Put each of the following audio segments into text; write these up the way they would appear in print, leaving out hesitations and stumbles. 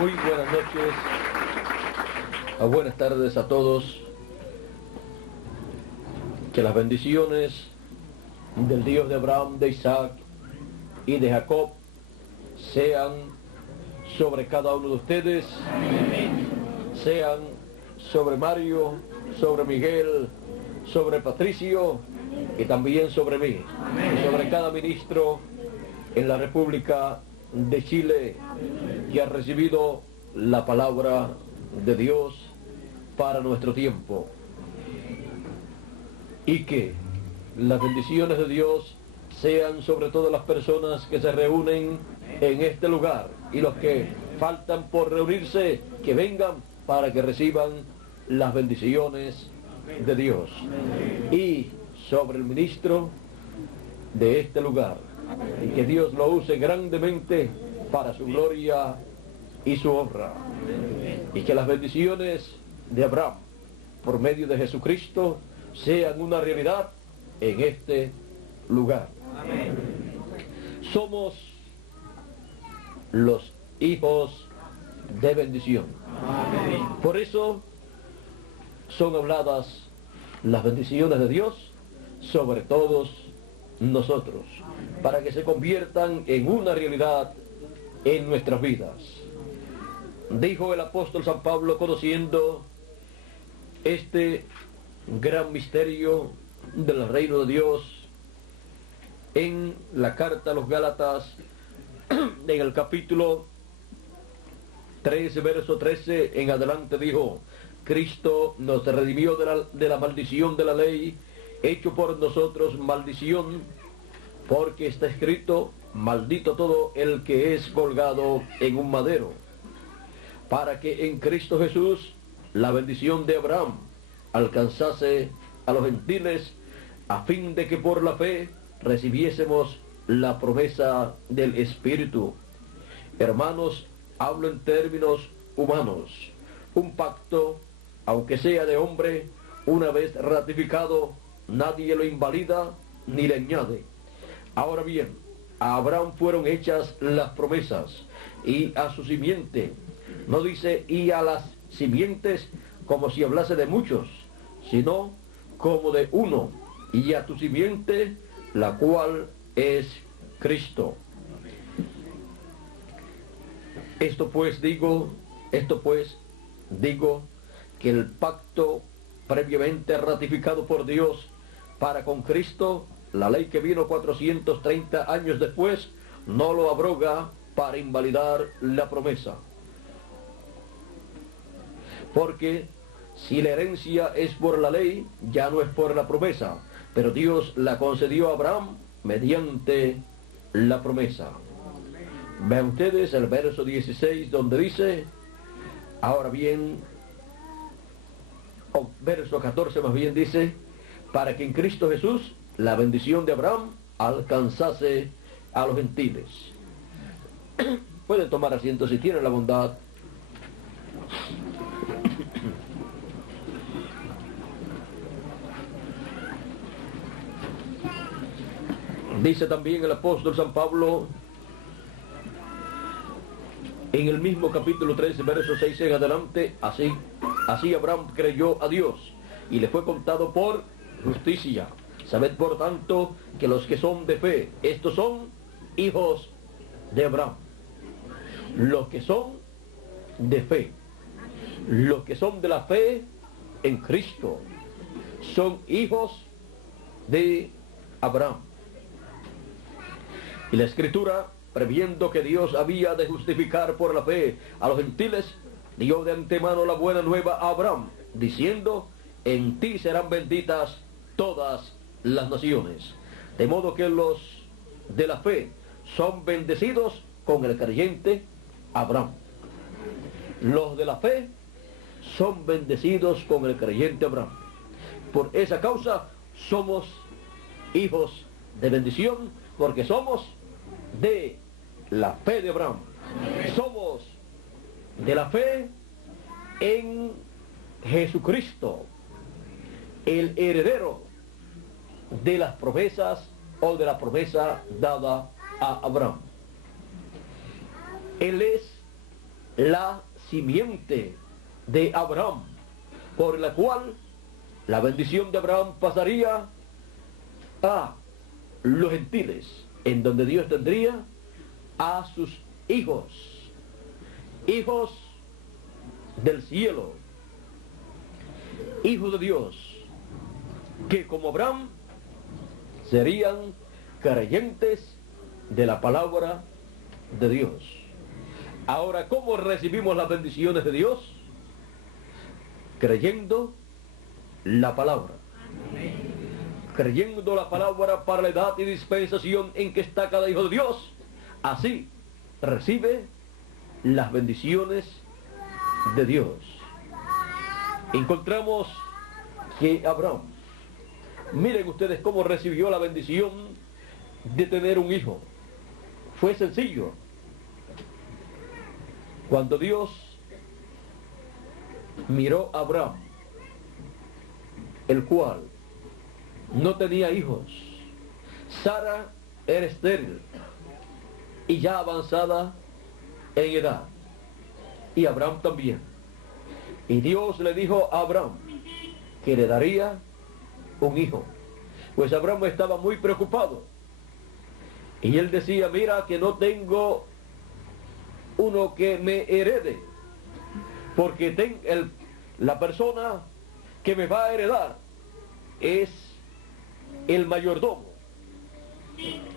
Muy buenas noches, buenas tardes a todos. Que las bendiciones del Dios de Abraham, de Isaac y de Jacob sean sobre cada uno de ustedes, sean sobre Mario, sobre Miguel, sobre Patricio y también sobre mí, y sobre cada ministro en la República de Chile que ha recibido la palabra de Dios para nuestro tiempo. Y que las bendiciones de Dios sean sobre todas las personas que se reúnen en este lugar y los que faltan por reunirse, que vengan para que reciban las bendiciones de Dios. Y sobre el ministro de este lugar, y que Dios lo use grandemente para su gloria y su honra. Y que las bendiciones de Abraham por medio de Jesucristo sean una realidad en este lugar. Amén. Somos los hijos de bendición. Amén. Por eso son habladas las bendiciones de Dios sobre todos nosotros, para que se conviertan en una realidad en nuestras vidas. Dijo el apóstol San Pablo, conociendo este gran misterio del reino de Dios, en la carta a los Gálatas, en el capítulo 13, verso 13 en adelante, dijo: Cristo nos redimió de la maldición de la ley, hecho por nosotros maldición, porque está escrito: maldito todo el que es colgado en un madero, para que en Cristo Jesús la bendición de Abraham alcanzase a los gentiles, a fin de que por la fe recibiésemos la promesa del Espíritu. Hermanos, hablo en términos humanos. Un pacto, aunque sea de hombre, una vez ratificado, nadie lo invalida ni le añade. Ahora bien, a Abraham fueron hechas las promesas, y a su simiente. No dice y a las simientes como si hablase de muchos, sino como de uno, y a tu simiente, la cual es Cristo. Esto pues digo que el pacto previamente ratificado por Dios para con Cristo, la ley que vino 430 años después, no lo abroga para invalidar la promesa. Porque si la herencia es por la ley, ya no es por la promesa, pero Dios la concedió a Abraham mediante la promesa. Vean ustedes el verso 16 donde dice, ahora bien, verso 14 más bien dice, para que en Cristo Jesús la bendición de Abraham alcanzase a los gentiles. Pueden tomar asiento si tienen la bondad. Dice también el apóstol San Pablo, en el mismo capítulo 13, verso 6 en adelante, así Abraham creyó a Dios, y le fue contado por justicia. Sabed por tanto que los que son de fe, estos son hijos de Abraham. Los que son de fe, los que son de la fe en Cristo, son hijos de Abraham. Y la Escritura, previendo que Dios había de justificar por la fe a los gentiles, dio de antemano la buena nueva a Abraham, diciendo, en ti serán benditas todas las naciones. De modo que los de la fe son bendecidos con el creyente Abraham. Los de la fe son bendecidos con el creyente Abraham. Por esa causa somos hijos de bendición, porque somos de la fe de Abraham. Somos de la fe en Jesucristo, el heredero de las promesas o de la promesa dada a Abraham. Él es la simiente de Abraham, por la cual la bendición de Abraham pasaría a los gentiles, en donde Dios tendría a sus hijos, hijos del cielo, hijos de Dios, que como Abraham serían creyentes de la palabra de Dios. Ahora, ¿cómo recibimos las bendiciones de Dios? Creyendo la palabra. Creyendo la palabra para la edad y dispensación en que está cada hijo de Dios. Así recibe las bendiciones de Dios. Encontramos que Abraham, miren ustedes cómo recibió la bendición de tener un hijo. Fue sencillo. Cuando Dios miró a Abraham, el cual no tenía hijos, Sara era estéril y ya avanzada en edad, y Abraham también. Y Dios le dijo a Abraham que le daría un hijo. Pues Abraham estaba muy preocupado. Y él decía, mira que no tengo uno que me herede, porque la persona que me va a heredar es el mayordomo,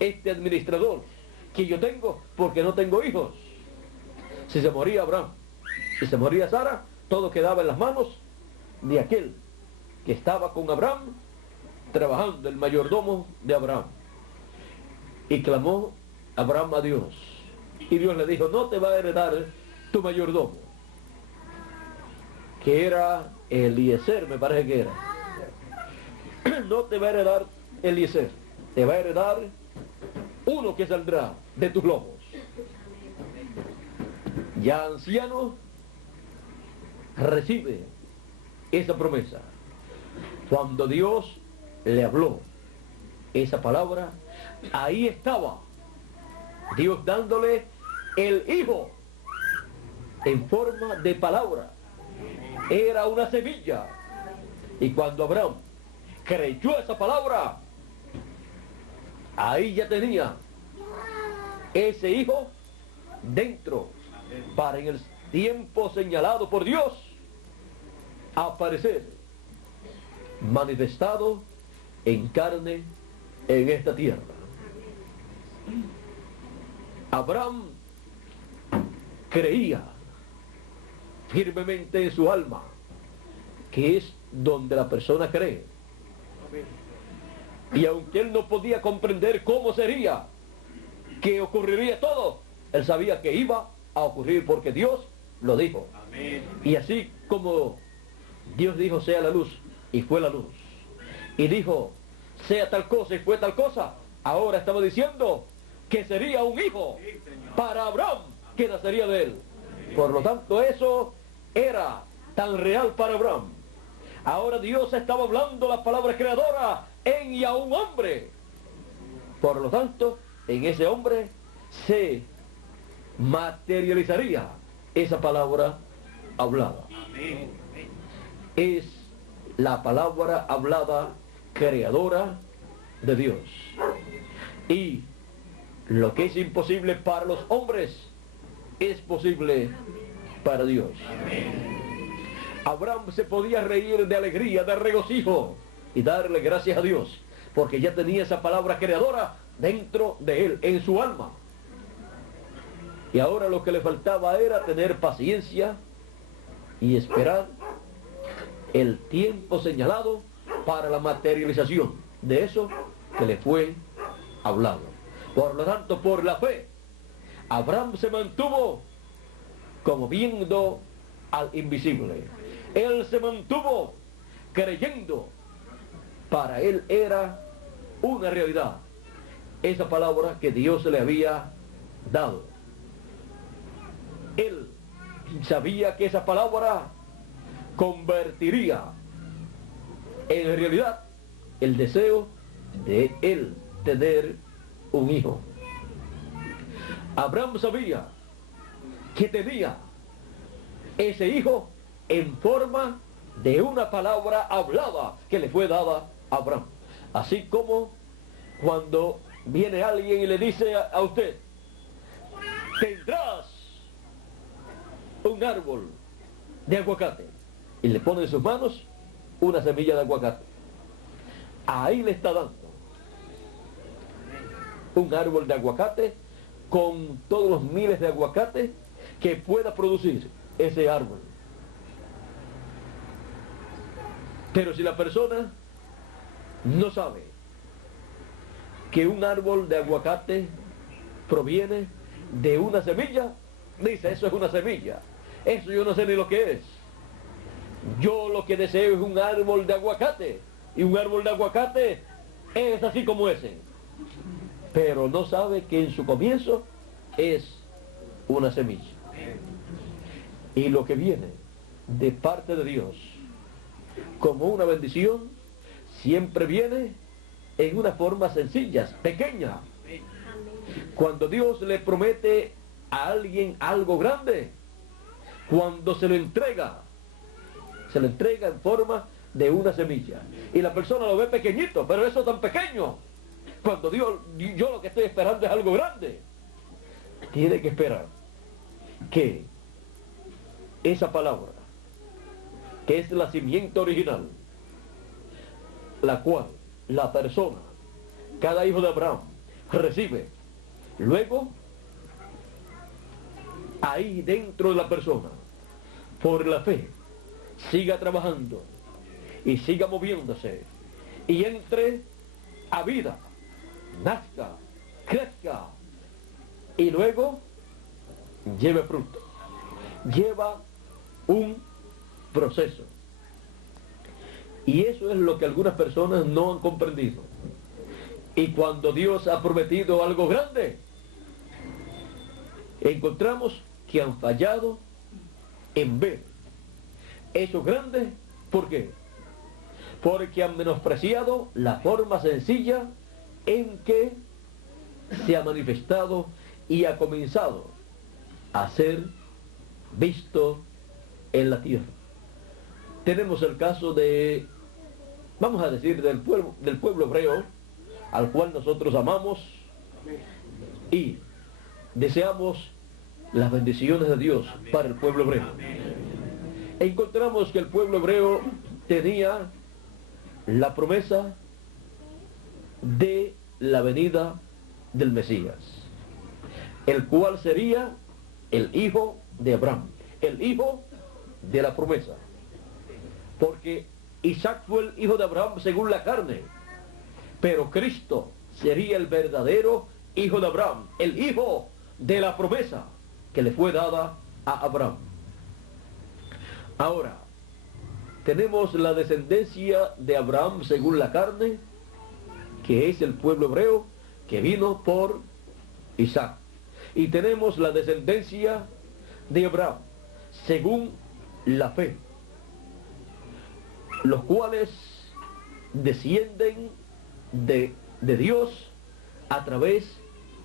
este administrador que yo tengo, porque no tengo hijos. Si se moría Abraham, si se moría Sara, todo quedaba en las manos de aquel que estaba con Abraham trabajando, el mayordomo de Abraham. Y clamó Abraham a Dios, y Dios le dijo, no te va a heredar tu mayordomo, que era Eliezer, me parece que era. No te va a heredar Eliezer, te va a heredar uno que saldrá de tus lomos. Ya anciano, recibe esa promesa. Cuando Dios le habló esa palabra, ahí estaba Dios dándole el hijo en forma de palabra. Era una semilla. Y cuando Abraham creyó esa palabra, ahí ya tenía ese hijo dentro, para en el tiempo señalado por Dios aparecer manifestado en carne en esta tierra. Abraham creía firmemente en su alma, que es donde la persona cree. Y aunque él no podía comprender cómo sería, que ocurriría todo, él sabía que iba a ocurrir porque Dios lo dijo. Amén. Y así como Dios dijo, sea la luz, y fue la luz. Y dijo, sea tal cosa, y fue tal cosa. Ahora estaba diciendo que sería un hijo para Abraham, que nacería de él. Por lo tanto, eso era tan real para Abraham. Ahora Dios estaba hablando la palabra creadora en y a un hombre. Por lo tanto, en ese hombre se materializaría esa palabra hablada. Es la palabra hablada creadora de Dios. Y lo que es imposible para los hombres es posible para Dios. Abraham se podía reír de alegría, de regocijo y darle gracias a Dios, porque ya tenía esa palabra creadora dentro de él, en su alma. Y ahora lo que le faltaba era tener paciencia y esperar el tiempo señalado para la materialización de eso que le fue hablado. Por lo tanto, por la fe, Abraham se mantuvo como viendo al invisible. Él se mantuvo creyendo. Para él era una realidad esa palabra que Dios le había dado. Él sabía que esa palabra convertiría en realidad el deseo de él tener un hijo. Abraham sabía que tenía ese hijo en forma de una palabra hablada que le fue dada a Abraham. Así como cuando viene alguien y le dice a usted, tendrás un árbol de aguacate, y le pone en sus manos una semilla de aguacate. Ahí le está dando un árbol de aguacate con todos los miles de aguacates que pueda producir ese árbol. Pero si la persona no sabe que un árbol de aguacate proviene de una semilla, dice, eso es una semilla, eso yo no sé ni lo que es. Yo lo que deseo es un árbol de aguacate, y un árbol de aguacate es así como ese. Pero no sabe que en su comienzo es una semilla. Y lo que viene de parte de Dios como una bendición siempre viene en una forma sencilla, pequeña. Cuando Dios le promete a alguien algo grande, cuando se lo entrega en forma de una semilla, y la persona lo ve pequeñito, pero eso tan pequeño, cuando Dios, yo lo que estoy esperando es algo grande, tiene que esperar que esa palabra, que es la simiente original, la cual la persona, cada hijo de Abraham, recibe, luego ahí dentro de la persona, por la fe, siga trabajando y siga moviéndose y entre a vida, nazca, crezca y luego lleve fruto. Lleva un proceso. Y eso es lo que algunas personas no han comprendido. Y cuando Dios ha prometido algo grande, encontramos que han fallado en ver eso grande. ¿Por qué? Porque han menospreciado la forma sencilla en que se ha manifestado y ha comenzado a ser visto en la tierra. Tenemos el caso de, vamos a decir, del pueblo hebreo, al cual nosotros amamos y deseamos las bendiciones de Dios para el pueblo hebreo. Encontramos que el pueblo hebreo tenía la promesa de la venida del Mesías, el cual sería el hijo de Abraham, el hijo de la promesa, porque Isaac fue el hijo de Abraham según la carne, pero Cristo sería el verdadero hijo de Abraham, el hijo de la promesa que le fue dada a Abraham. Ahora, tenemos la descendencia de Abraham según la carne, que es el pueblo hebreo que vino por Isaac. Y tenemos la descendencia de Abraham según la fe, los cuales descienden de Dios a través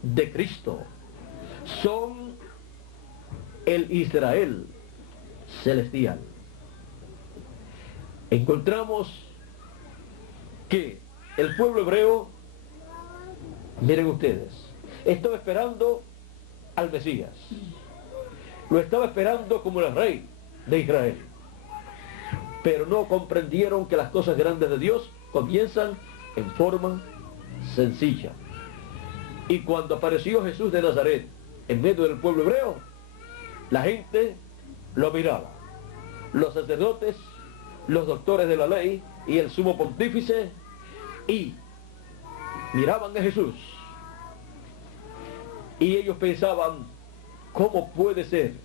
de Cristo. Son el Israel celestial. Encontramos que el pueblo hebreo, miren ustedes, estaba esperando al Mesías. Lo estaba esperando como el rey de Israel. Pero no comprendieron que las cosas grandes de Dios comienzan en forma sencilla. Y cuando apareció Jesús de Nazaret en medio del pueblo hebreo, la gente lo miraba. Los sacerdotes, los doctores de la ley y el sumo pontífice, y miraban a Jesús. Y ellos pensaban, ¿cómo puede ser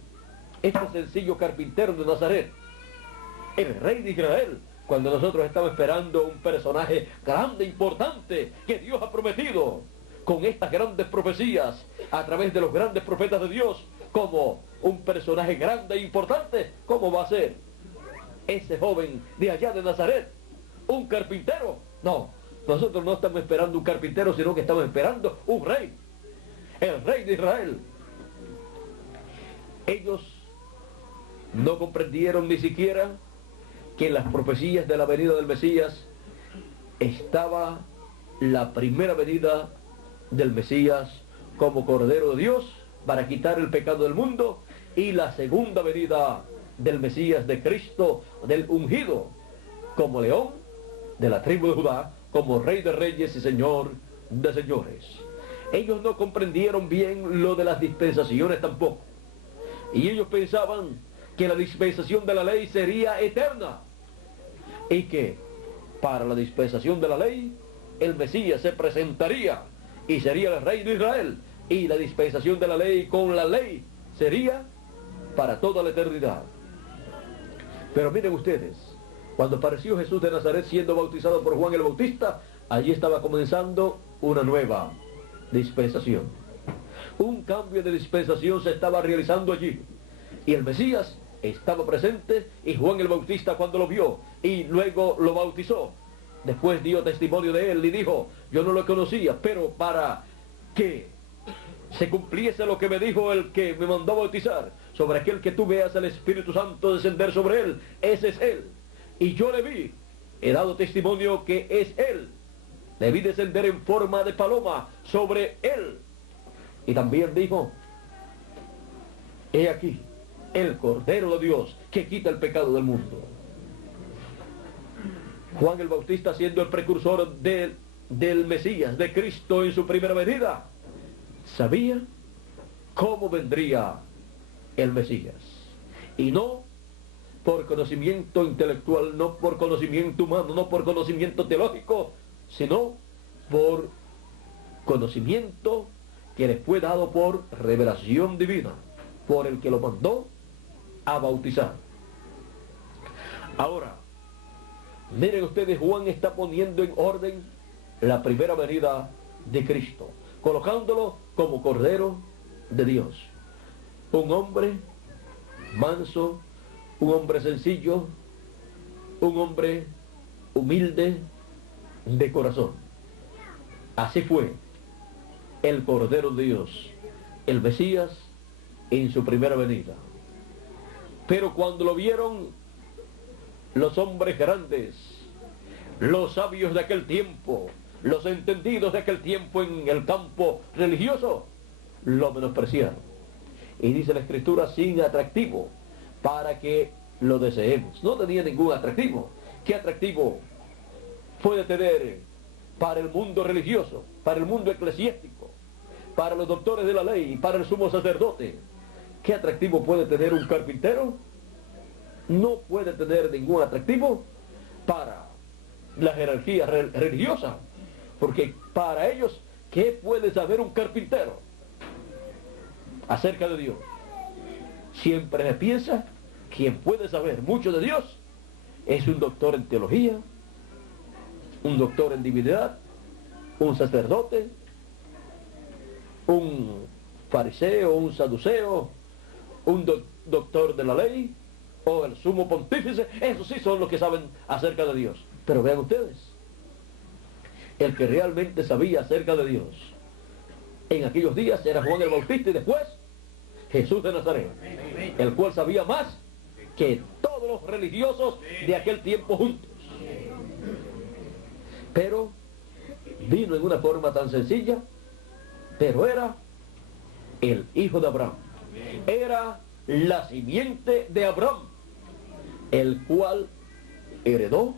este sencillo carpintero de Nazaret el rey de Israel, cuando nosotros estamos esperando un personaje grande, importante, que Dios ha prometido con estas grandes profecías a través de los grandes profetas de Dios, como un personaje grande e importante? ¿Cómo va a ser ese joven de allá de Nazaret un carpintero? No, nosotros no estamos esperando un carpintero, sino que estamos esperando un rey, el rey de Israel. Ellos No comprendieron ni siquiera que en las profecías de la venida del Mesías estaba la primera venida del Mesías como Cordero de Dios para quitar el pecado del mundo, y la segunda venida del Mesías, de Cristo, del ungido, como león de la tribu de Judá, como Rey de reyes y Señor de señores. Ellos no comprendieron bien lo de las dispensaciones tampoco, y ellos pensaban que la dispensación de la ley sería eterna, y que para la dispensación de la ley el Mesías se presentaría y sería el Rey de Israel, y la dispensación de la ley con la ley sería para toda la eternidad. Pero miren ustedes, cuando apareció Jesús de Nazaret siendo bautizado por Juan el Bautista, allí estaba comenzando una nueva dispensación. Un cambio de dispensación se estaba realizando allí, y el Mesías estaba presente, y Juan el Bautista, cuando lo vio y luego lo bautizó, después dio testimonio de él y dijo: yo no lo conocía, pero para que se cumpliese lo que me dijo el que me mandó a bautizar, sobre aquel que tú veas el Espíritu Santo descender sobre él, ese es él. Y yo le vi, he dado testimonio que es él. Le vi descender en forma de paloma sobre él. Y también dijo: he aquí el Cordero de Dios que quita el pecado del mundo. Juan el Bautista, siendo el precursor del Mesías, de Cristo en su primera venida, sabía cómo vendría el Mesías. Y no por conocimiento intelectual, no por conocimiento humano, no por conocimiento teológico, sino por conocimiento que les fue dado por revelación divina, por el que lo mandó a bautizar. Ahora, miren ustedes, Juan está poniendo en orden la primera venida de Cristo, colocándolo como Cordero de Dios. Un hombre manso, un hombre sencillo, un hombre humilde de corazón. Así fue el Cordero de Dios, el Mesías, en su primera venida. Pero cuando lo vieron los hombres grandes, los sabios de aquel tiempo, los entendidos de aquel tiempo en el campo religioso, lo menospreciaron. Y dice la Escritura, sin atractivo, para que lo deseemos. No tenía ningún atractivo. ¿Qué atractivo puede tener para el mundo religioso, para el mundo eclesiástico, para los doctores de la ley, para el sumo sacerdote? ¿Qué atractivo puede tener un carpintero? No puede tener ningún atractivo para la jerarquía religiosa, porque para ellos, ¿qué puede saber un carpintero acerca de Dios? Siempre se piensa, quien puede saber mucho de Dios es un doctor en teología, un doctor en divinidad, un sacerdote, un fariseo, un saduceo, un doctor de la ley, o el sumo pontífice. Esos sí son los que saben acerca de Dios. Pero vean ustedes, el que realmente sabía acerca de Dios en aquellos días era Juan el Bautista, y después Jesús de Nazaret, el cual sabía más que todos los religiosos de aquel tiempo juntos. Pero vino en una forma tan sencilla, pero era el hijo de Abraham, era la simiente de Abraham, el cual heredó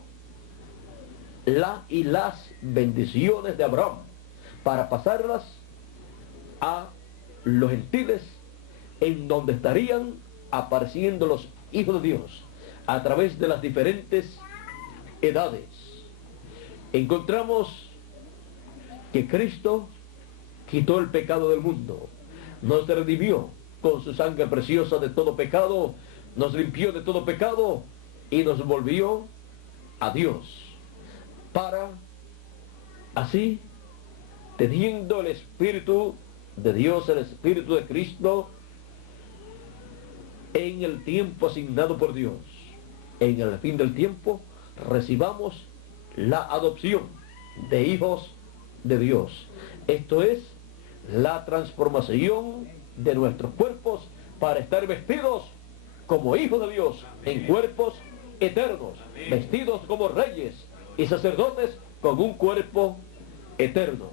las bendiciones de Abraham para pasarlas a los gentiles, en donde estarían apareciendo los hijos de Dios a través de las diferentes edades. Encontramos que Cristo quitó el pecado del mundo, nos redimió con su sangre preciosa de todo pecado, nos limpió de todo pecado y nos volvió a Dios, para así, teniendo el Espíritu de Dios, el Espíritu de Cristo, en el tiempo asignado por Dios, en el fin del tiempo, recibamos la adopción de hijos de Dios. Esto es la transformación de nuestros cuerpos para estar vestidos como hijos de Dios, en cuerpos eternos, vestidos como reyes y sacerdotes con un cuerpo eterno.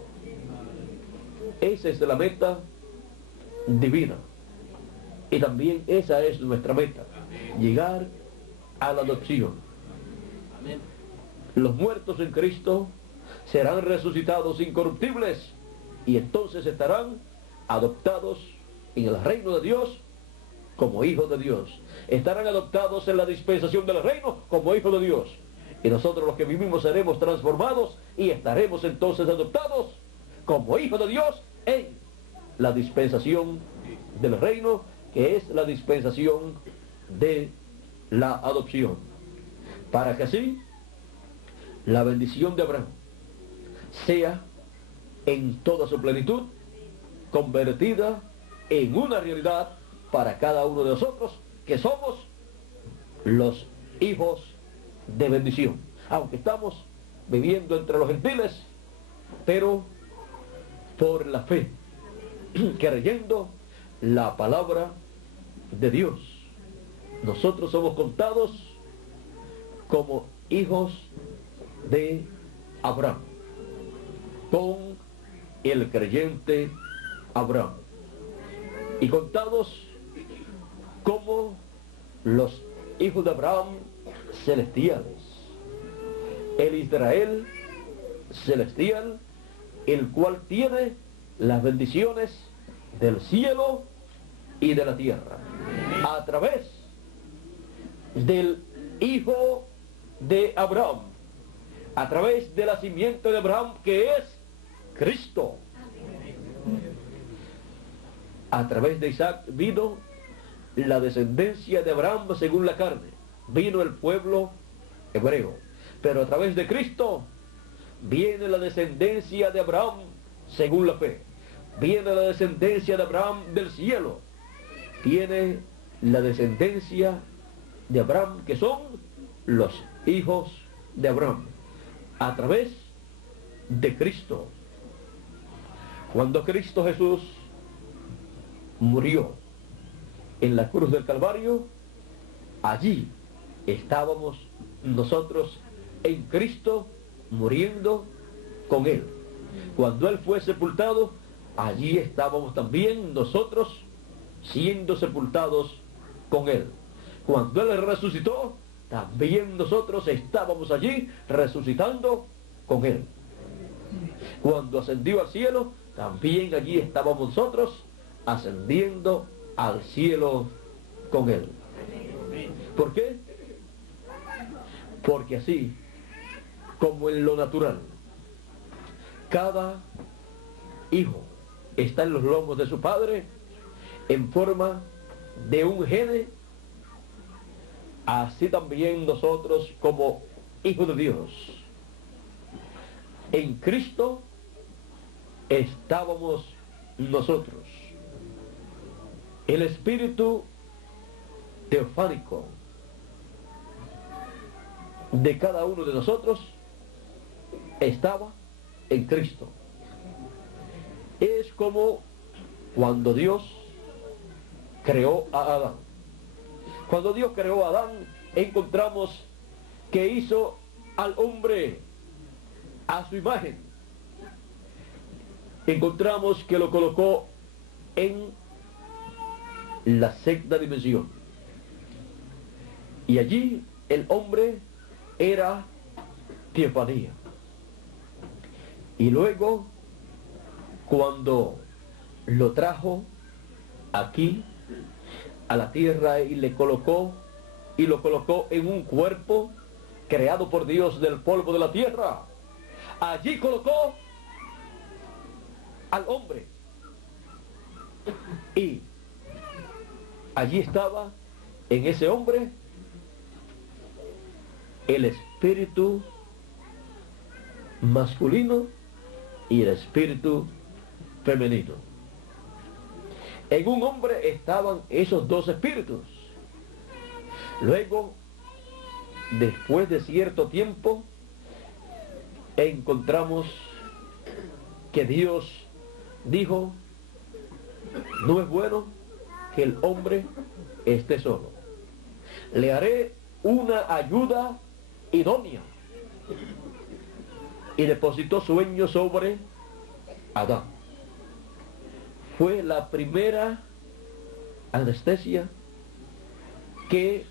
Esa es la meta divina. Y también esa es nuestra meta, llegar a la adopción. Los muertos en Cristo serán resucitados incorruptibles y entonces estarán adoptados en el reino de Dios como hijos de Dios. Estarán adoptados en la dispensación del reino como hijos de Dios. Y nosotros los que vivimos seremos transformados y estaremos entonces adoptados como hijos de Dios en la dispensación del reino, que es la dispensación de la adopción. Para que así la bendición de Abraham sea en toda su plenitud convertida en una realidad para cada uno de nosotros, que somos los hijos de bendición. Aunque estamos viviendo entre los gentiles, pero por la fe, creyendo la palabra de Dios, nosotros somos contados como hijos de Abraham, con el creyente Abraham, y contados como los hijos de Abraham celestiales, el Israel celestial, el cual tiene las bendiciones del cielo y de la tierra, a través del hijo de Abraham, a través de la simiente de Abraham, que es Cristo. A través de Isaac vino la descendencia de Abraham según la carne, vino el pueblo hebreo, pero a través de Cristo viene la descendencia de Abraham según la fe, viene la descendencia de Abraham del cielo, viene la descendencia de Abraham, que son los hijos de Abraham, a través de Cristo. Cuando Cristo Jesús murió en la cruz del Calvario, allí estábamos nosotros en Cristo, muriendo con Él. Cuando Él fue sepultado, allí estábamos también nosotros siendo sepultados con Él. Cuando Él resucitó, también nosotros estábamos allí resucitando con Él. Cuando ascendió al cielo, también allí estábamos nosotros ascendiendo al cielo con Él. ¿Por qué? Porque así como en lo natural cada hijo está en los lomos de su padre en forma de un gene, así también nosotros como hijos de Dios en Cristo estábamos nosotros. El espíritu teofánico de cada uno de nosotros estaba en Cristo. Es como cuando Dios creó a Adán. Cuando Dios creó a Adán, encontramos que hizo al hombre a su imagen. Encontramos que lo colocó en la sexta dimensión. Y allí el hombre era teofanía. Y luego, cuando lo trajo aquí a la tierra y lo colocó en un cuerpo creado por Dios del polvo de la tierra, allí colocó al hombre. Y allí estaba en ese hombre el espíritu masculino y el espíritu femenino. En un hombre estaban esos dos espíritus. Luego, después de cierto tiempo, encontramos que Dios dijo: no es bueno que el hombre esté solo. le haré una ayuda idónea. Y depositó sueño sobre Adán. Fue la primera anestesia que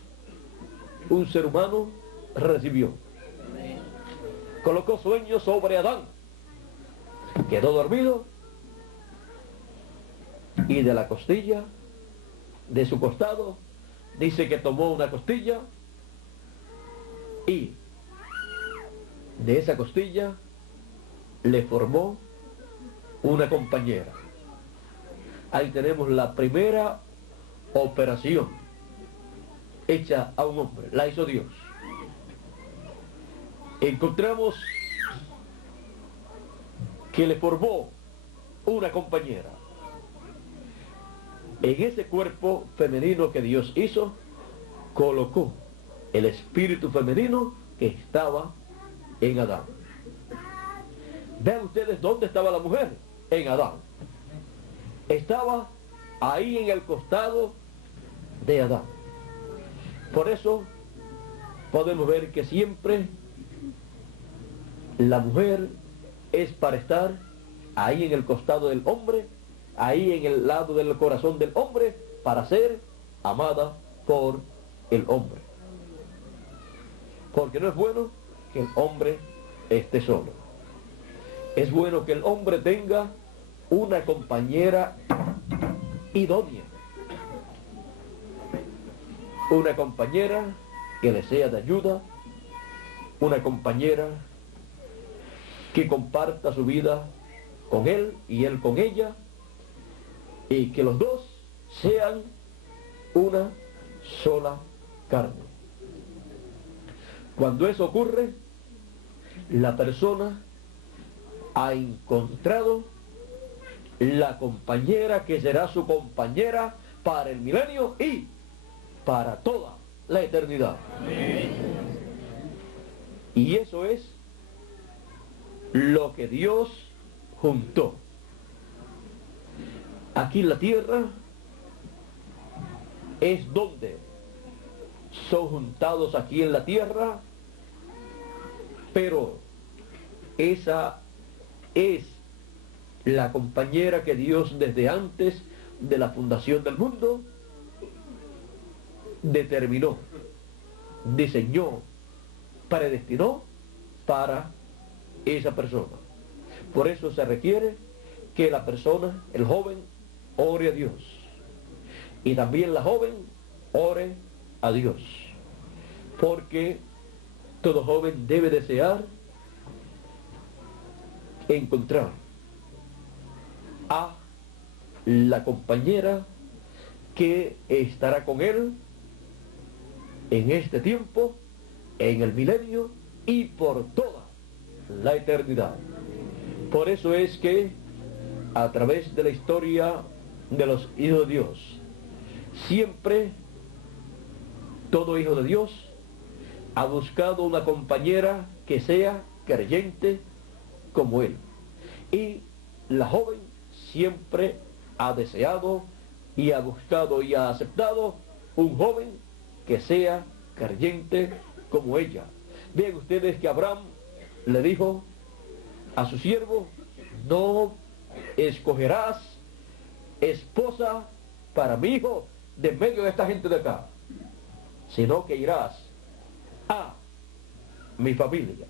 un ser humano recibió. Colocó sueño sobre Adán. Quedó dormido y de la costilla, de su costado, dice que tomó una costilla y de esa costilla le formó una compañera. Ahí tenemos la primera operación hecha a un hombre, la hizo Dios. Encontramos que le formó una compañera. En ese cuerpo femenino que Dios hizo, colocó el espíritu femenino que estaba en Adán. Vean ustedes dónde estaba la mujer, en Adán. Estaba ahí en el costado de Adán. Por eso podemos ver que siempre la mujer es para estar ahí en el costado del hombre, ahí en el lado del corazón del hombre, para ser amada por el hombre. Porque no es bueno que el hombre esté solo. Es bueno que el hombre tenga una compañera idónea. Una compañera que le sea de ayuda, una compañera que comparta su vida con él y él con ella, y que los dos sean una sola carne. Cuando eso ocurre, la persona ha encontrado la compañera que será su compañera para el milenio y para toda la eternidad. Amén. Y eso es lo que Dios juntó. Aquí en la tierra es donde son juntados aquí en la tierra, pero esa es la compañera que Dios desde antes de la fundación del mundo determinó, diseñó, predestinó para esa persona. Por eso se requiere que la persona, el joven, ore a Dios. Y también la joven ore a Dios. Porque todo joven debe desear encontrar a la compañera que estará con él en este tiempo, en el milenio y por toda la eternidad. Por eso es que a través de la historia de los hijos de Dios, siempre todo hijo de Dios ha buscado una compañera que sea creyente como él. Y la joven siempre ha deseado y ha buscado y ha aceptado un joven que sea creyente como ella. Vean ustedes que Abraham le dijo a su siervo: no escogerás esposa para mi hijo de medio de esta gente de acá, sino que irás a mi familia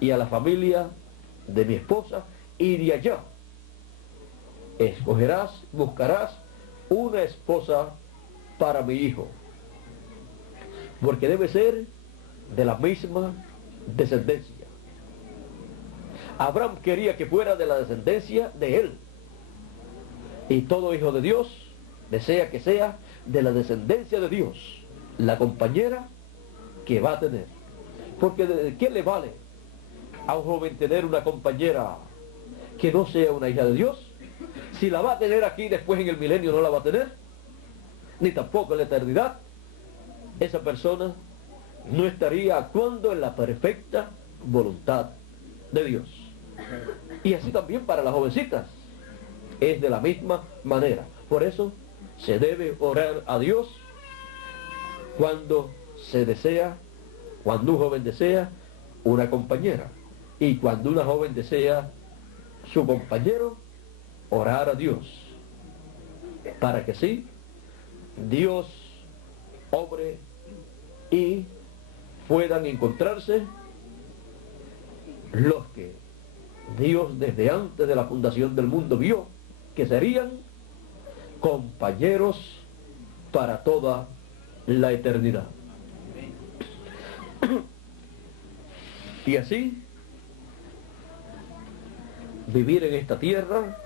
y a la familia de mi esposa, y de allá escogerás, buscarás una esposa para mi hijo, porque debe ser de la misma descendencia. Abraham quería que fuera de la descendencia de él, y todo hijo de Dios desea que sea de la descendencia de Dios la compañera que va a tener. Porque ¿de qué le vale a un joven tener una compañera que no sea una hija de Dios? Si la va a tener aquí, después en el milenio no la va a tener, ni tampoco en la eternidad. Esa persona no estaría actuando en la perfecta voluntad de Dios. Y así también para las jovencitas es de la misma manera. Por eso se debe orar a Dios cuando un joven desea una compañera, y cuando una joven desea su compañero, orar a Dios, para que sí, Dios obre y puedan encontrarse los que Dios desde antes de la fundación del mundo vio que serían compañeros para toda la eternidad. Y así, vivir en esta tierra,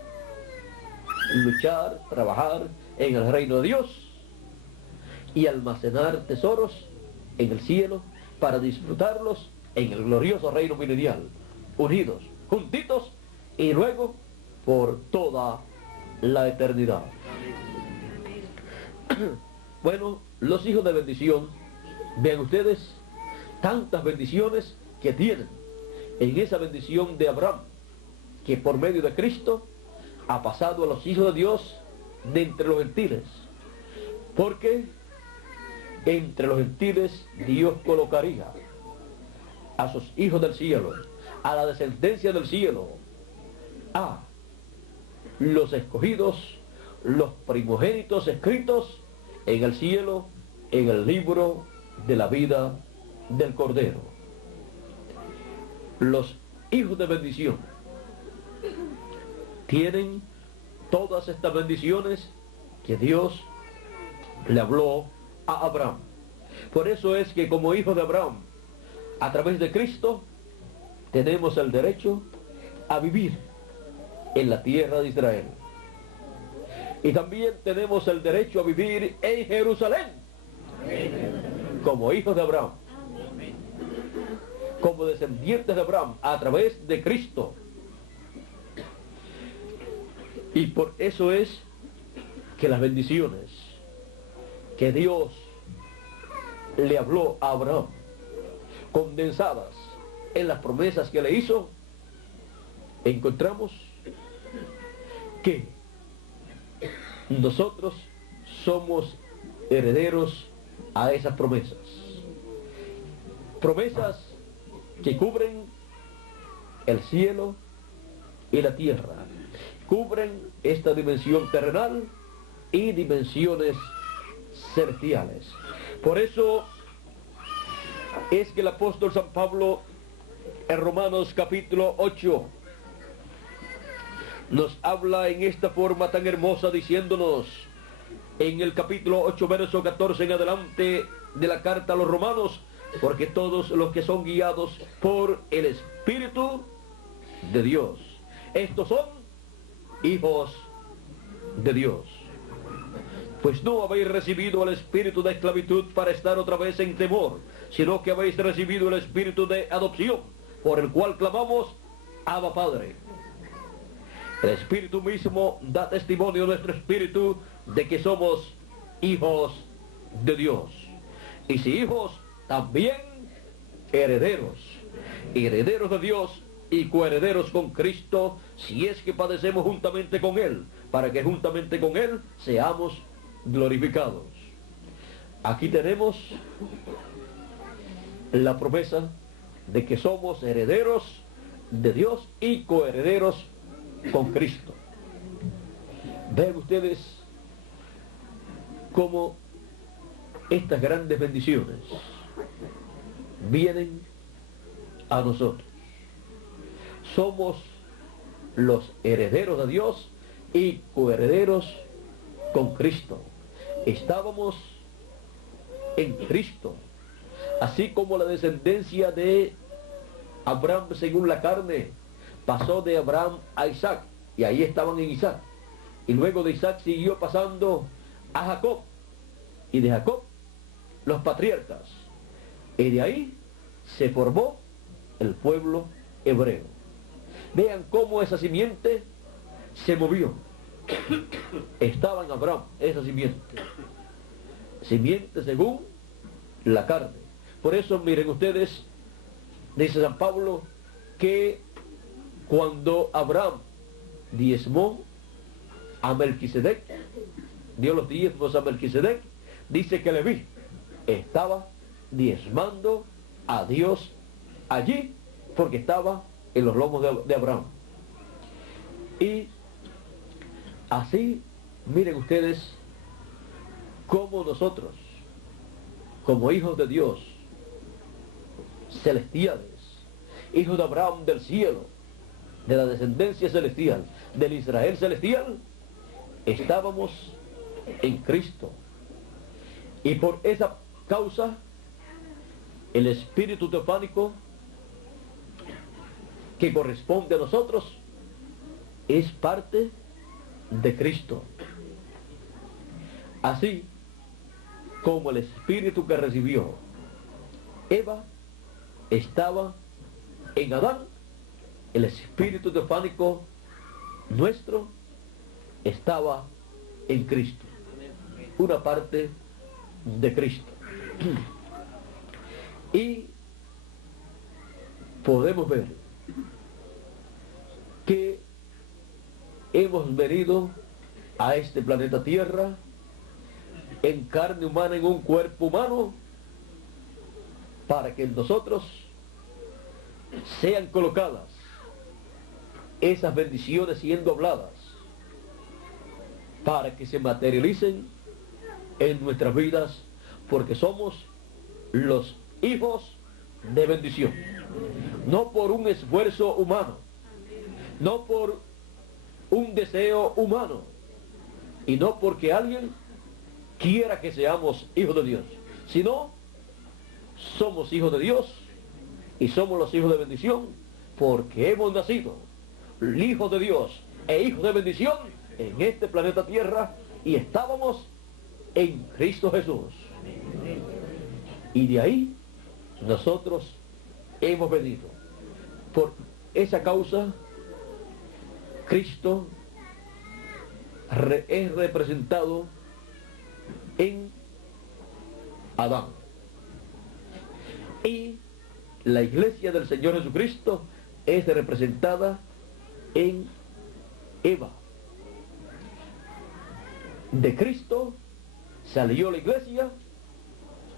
luchar, trabajar en el reino de Dios y almacenar tesoros en el cielo para disfrutarlos en el glorioso reino milenial, unidos, juntitos y luego por toda la eternidad. Bueno, los hijos de bendición, vean ustedes tantas bendiciones que tienen en esa bendición de Abraham, que por medio de Cristo ha pasado a los hijos de Dios de entre los gentiles, porque entre los gentiles Dios colocaría a sus hijos del cielo, a la descendencia del cielo, a los escogidos, los primogénitos escritos en el cielo, en el libro de la vida del Cordero. Los hijos de bendición tienen todas estas bendiciones que Dios le habló a Abraham. Por eso es que como hijos de Abraham, a través de Cristo, tenemos el derecho a vivir en la tierra de Israel. Y también tenemos el derecho a vivir en Jerusalén, como hijos de Abraham, como descendientes de Abraham, a través de Cristo. Y por eso es que las bendiciones que Dios le habló a Abraham, condensadas en las promesas que le hizo, encontramos que nosotros somos herederos a esas promesas. Promesas que cubren el cielo y la tierra, cubren esta dimensión terrenal y dimensiones celestiales. Por eso es que el apóstol San Pablo en Romanos capítulo 8 nos habla en esta forma tan hermosa, diciéndonos en el capítulo 8 verso 14 en adelante de la carta a los romanos: porque todos los que son guiados por el Espíritu de Dios, estos son hijos de Dios. Pues no habéis recibido el espíritu de esclavitud para estar otra vez en temor, sino que habéis recibido el espíritu de adopción, por el cual clamamos: Abba, Padre. El Espíritu mismo da testimonio a nuestro espíritu de que somos hijos de Dios. Y si hijos, también herederos, herederos de Dios y coherederos con Cristo, si es que padecemos juntamente con Él, para que juntamente con Él seamos glorificados. Aquí tenemos la promesa de que somos herederos de Dios y coherederos con Cristo. Vean ustedes cómo estas grandes bendiciones vienen a nosotros. Somos los herederos de Dios y coherederos con Cristo. Estábamos en Cristo, así como la descendencia de Abraham según la carne pasó de Abraham a Isaac, y ahí estaban en Isaac, y luego de Isaac siguió pasando a Jacob, y de Jacob los patriarcas, y de ahí se formó el pueblo hebreo. Vean cómo esa simiente se movió. Estaba en Abraham esa simiente según la carne. Por eso miren ustedes, dice San Pablo, que cuando Abraham diezmó a Melquisedec, dio los diezmos a Melquisedec, dice que Leví estaba diezmando a Dios allí, porque estaba en los lomos de Abraham. Y así, miren ustedes, como nosotros, como hijos de Dios, celestiales, hijos de Abraham del cielo, de la descendencia celestial, del Israel celestial, estábamos en Cristo. Y por esa causa, el Espíritu teofánico que corresponde a nosotros es parte de Cristo. Así como el Espíritu que recibió Eva estaba en Adán, el Espíritu teofánico nuestro estaba en Cristo, una parte de Cristo. Y podemos ver que hemos venido a este planeta Tierra en carne humana, en un cuerpo humano, para que en nosotros sean colocadas esas bendiciones siendo habladas, para que se materialicen en nuestras vidas, porque somos los hijos de bendición, no por un esfuerzo humano, no por un deseo humano, y no porque alguien quiera que seamos hijos de Dios, sino somos hijos de Dios y somos los hijos de bendición porque hemos nacido hijos de Dios e hijos de bendición en este planeta Tierra, y estábamos en Cristo Jesús. Y de ahí nosotros hemos venido. Por esa causa, Cristo es representado en Adán. Y la iglesia del Señor Jesucristo es representada en Eva. De Cristo salió la iglesia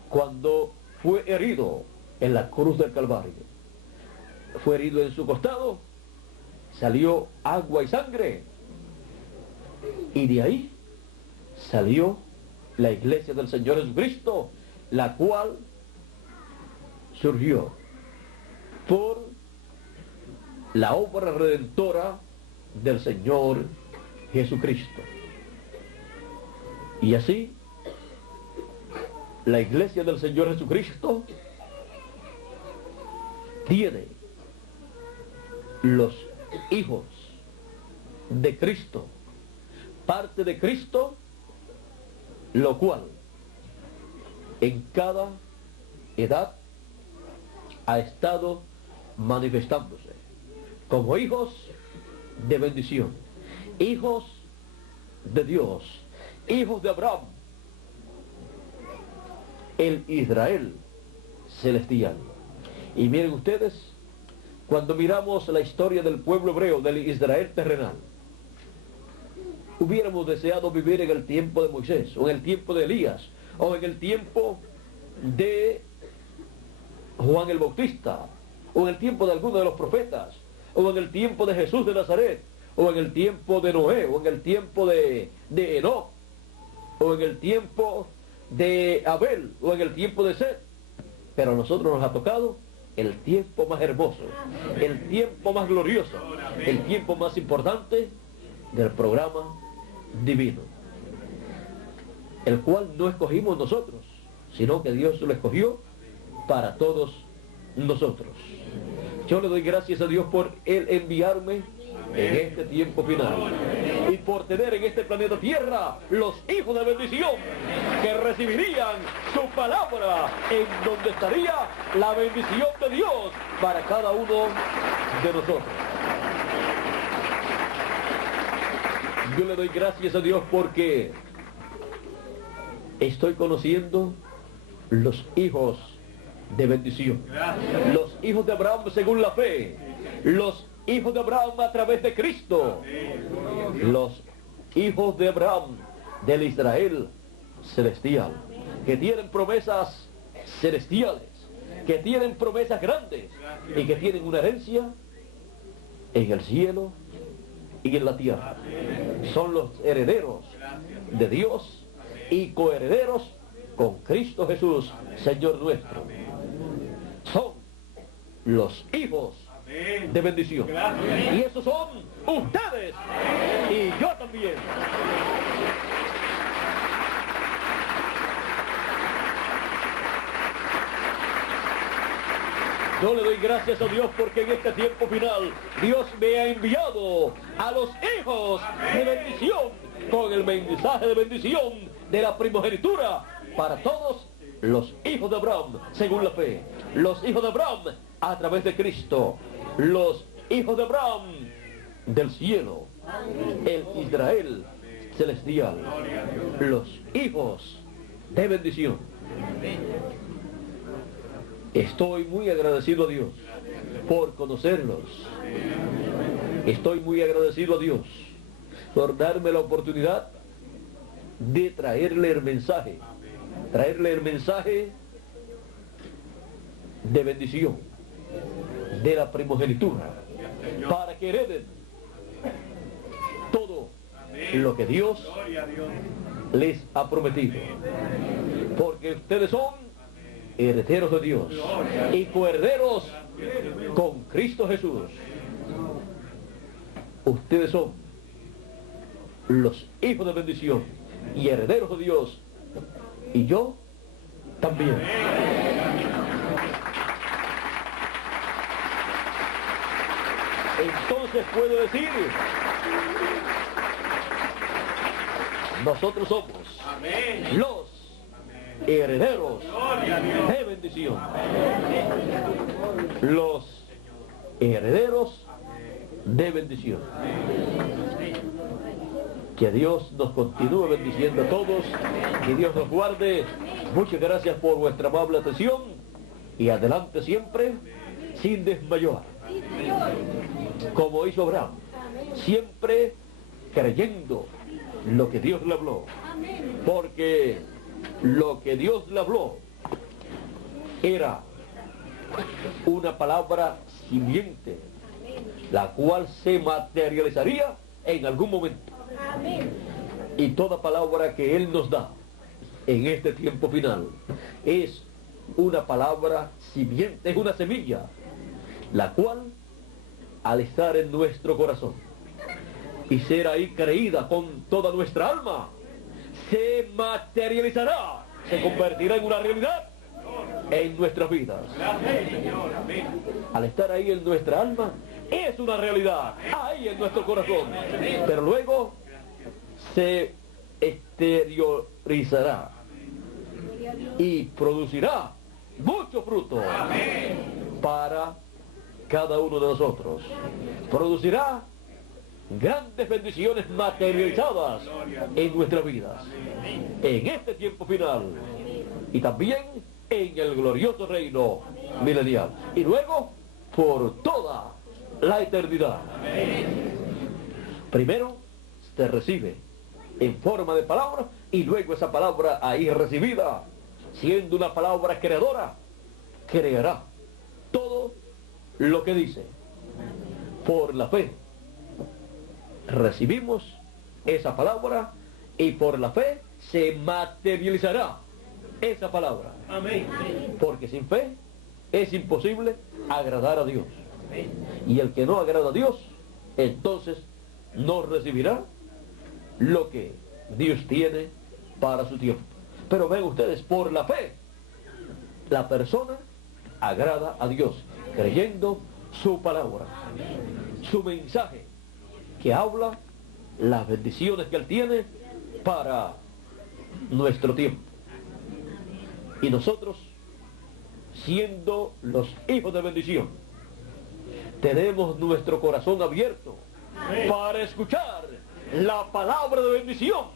cuando fue herido en la cruz del Calvario. Fue herido en su costado, salió agua y sangre, y de ahí salió la iglesia del Señor Jesucristo, la cual surgió por la obra redentora del Señor Jesucristo. Y así, la iglesia del Señor Jesucristo tiene los hijos de Cristo, parte de Cristo, lo cual en cada edad ha estado manifestándose como hijos de bendición, hijos de Dios, hijos de Abraham, el Israel celestial. Y miren ustedes, cuando miramos la historia del pueblo hebreo, del Israel terrenal, hubiéramos deseado vivir en el tiempo de Moisés, o en el tiempo de Elías, o en el tiempo de Juan el Bautista, o en el tiempo de alguno de los profetas, o en el tiempo de Jesús de Nazaret, o en el tiempo de Noé, o en el tiempo de Enoc, o en el tiempo de Abel, o en el tiempo de Set. Pero a nosotros nos ha tocado el tiempo más hermoso, el tiempo más glorioso, el tiempo más importante del programa divino, el cual no escogimos nosotros, sino que Dios lo escogió para todos nosotros. Yo le doy gracias a Dios por Él enviarme en este tiempo final y por tener en este planeta Tierra los hijos de bendición que recibirían su palabra, en donde estaría la bendición de Dios para cada uno de nosotros. Yo le doy gracias a Dios porque estoy conociendo los hijos de bendición, los hijos de Abraham según la fe, los hijos de Abraham a través de Cristo, los hijos de Abraham del Israel celestial, que tienen promesas celestiales, que tienen promesas grandes y que tienen una herencia en el cielo y en la tierra. Son los herederos de Dios y coherederos con Cristo Jesús, Señor nuestro. Son los hijos de bendición. Y esos son ustedes y yo también. Yo le doy gracias a Dios porque en este tiempo final Dios me ha enviado a los hijos de bendición con el mensaje de bendición de la primogenitura para todos los hijos de Abraham según la fe. Los hijos de Abraham a través de Cristo. Los hijos de Abraham del cielo. El Israel celestial. Los hijos de bendición. Estoy muy agradecido a Dios por conocerlos. Estoy muy agradecido a Dios por darme la oportunidad de traerle el mensaje de bendición, de la primogenitura, para que hereden todo lo que Dios les ha prometido. Porque ustedes son herederos de Dios y coherederos con Cristo Jesús. Ustedes son los hijos de bendición y herederos de Dios, y yo también. Entonces puedo decir, nosotros somos los herederos de bendición. Los herederos de bendición. Que Dios nos continúe bendiciendo a todos, que Dios nos guarde. Muchas gracias por vuestra amable atención y adelante siempre sin desmayar, como hizo Abraham, siempre creyendo lo que Dios le habló, porque lo que Dios le habló era una palabra simiente, la cual se materializaría en algún momento. Y toda palabra que Él nos da en este tiempo final es una palabra simiente, es una semilla, la cual al estar en nuestro corazón y ser ahí creída con toda nuestra alma, se materializará, se convertirá en una realidad en nuestras vidas. Al estar ahí en nuestra alma, es una realidad, ahí en nuestro corazón, pero luego se exteriorizará y producirá mucho fruto para cada uno de nosotros. Producirá grandes bendiciones materializadas en nuestras vidas, en este tiempo final y también en el glorioso reino milenial, y luego por toda la eternidad. Primero se recibe en forma de palabra y luego esa palabra ahí recibida, siendo una palabra creadora, creará todo lo que dice. Por la fe recibimos esa palabra y por la fe se materializará esa palabra. Amén. Porque sin fe es imposible agradar a Dios. Y el que no agrada a Dios, entonces no recibirá lo que Dios tiene para su tiempo. Pero ven ustedes, por la fe, la persona agrada a Dios, creyendo su palabra, su mensaje, que habla las bendiciones que Él tiene para nuestro tiempo. Y nosotros, siendo los hijos de bendición, tenemos nuestro corazón abierto para escuchar la palabra de bendición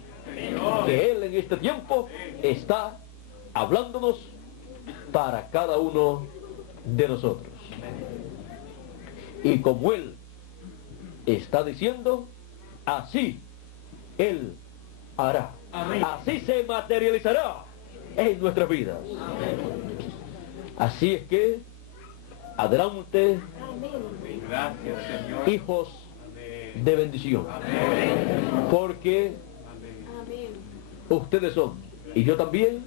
que Él en este tiempo está hablándonos para cada uno de nosotros. Y como Él está diciendo, así Él hará. Así se materializará en nuestras vidas. Así es que, adelante, hijos de bendición, porque ustedes son, y yo también,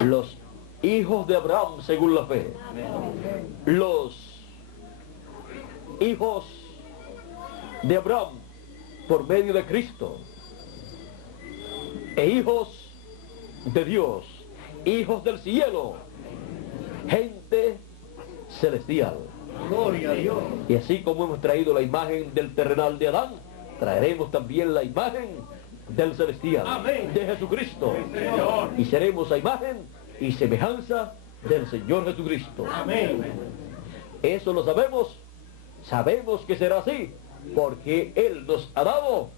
los hijos de Abraham según la fe, los hijos de Abraham por medio de Cristo, e hijos de Dios, hijos del cielo, gente celestial. Gloria a Dios. Y así como hemos traído la imagen del terrenal de Adán, traeremos también la imagen del celestial, Amén, de Jesucristo, Señor. y seremos a imagen y semejanza del Señor Jesucristo. Amén. Eso lo sabemos, sabemos que será así, porque Él nos ha dado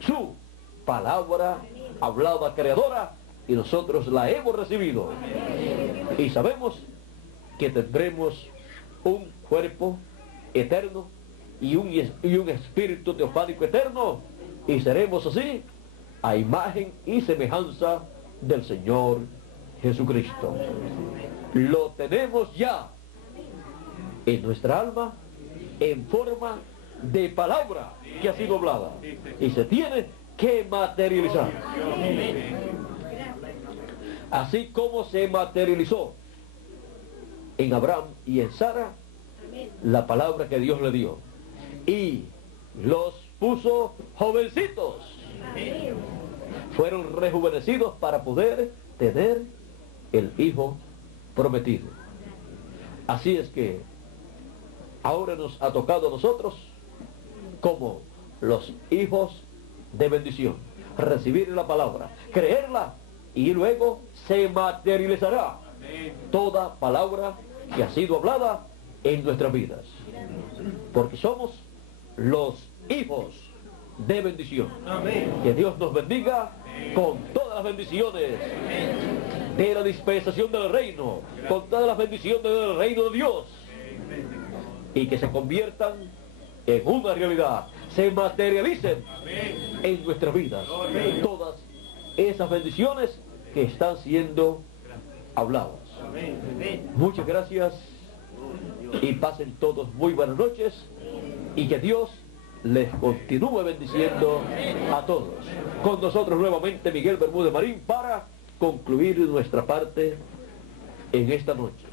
su palabra hablada creadora, y nosotros la hemos recibido. Y sabemos que tendremos un cuerpo eterno y un espíritu teofánico eterno, y seremos así a imagen y semejanza del Señor Jesucristo. Lo tenemos ya en nuestra alma en forma de palabra que ha sido hablada y se tiene que materializar. Así como se materializó en Abraham y en Sara la palabra que Dios le dio, y los puso jovencitos, fueron rejuvenecidos para poder tener el hijo prometido. Así es que ahora nos ha tocado a nosotros, como los hijos de bendición, recibir la palabra, creerla, y luego se materializará toda palabra que ha sido hablada en nuestras vidas, porque somos los hijos de bendición. Amén. Que Dios nos bendiga con todas las bendiciones de la dispensación del reino, con todas las bendiciones del reino de Dios, y que se conviertan en una realidad, se materialicen en nuestras vidas todas esas bendiciones que están siendo habladas. Muchas gracias y pasen todos muy buenas noches, y que Dios les continúe bendiciendo a todos. Con nosotros nuevamente Miguel Bermúdez Marín para concluir nuestra parte en esta noche.